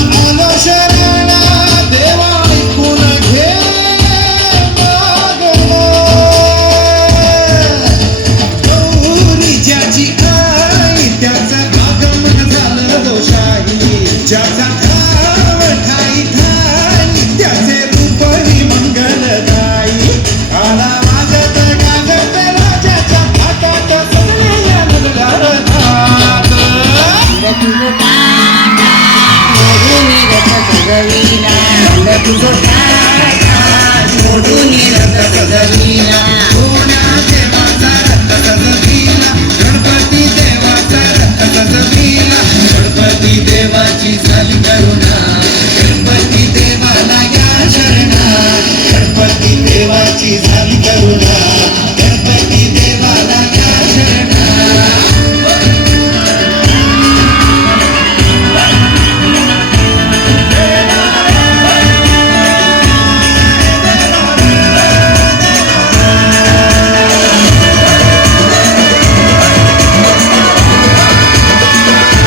आलो शरणा देवा ऐकून घे मागणं. गौरी ज्याची आई त्याचं आगमन झालं दोषाही. ज्याचा ठाव ठाई ठाई त्याचे रूप ही मंगलदायी. आला वाजत गाजत राजाच्या थाटात सगळे या मुलगार थाट. तुझं ताट मोडून रथ सजविला, तुझं ताट मोडून रथ सजविला. सोन्या देवाचा रथ सजविला, गणपती देवाचा रथ सजविला.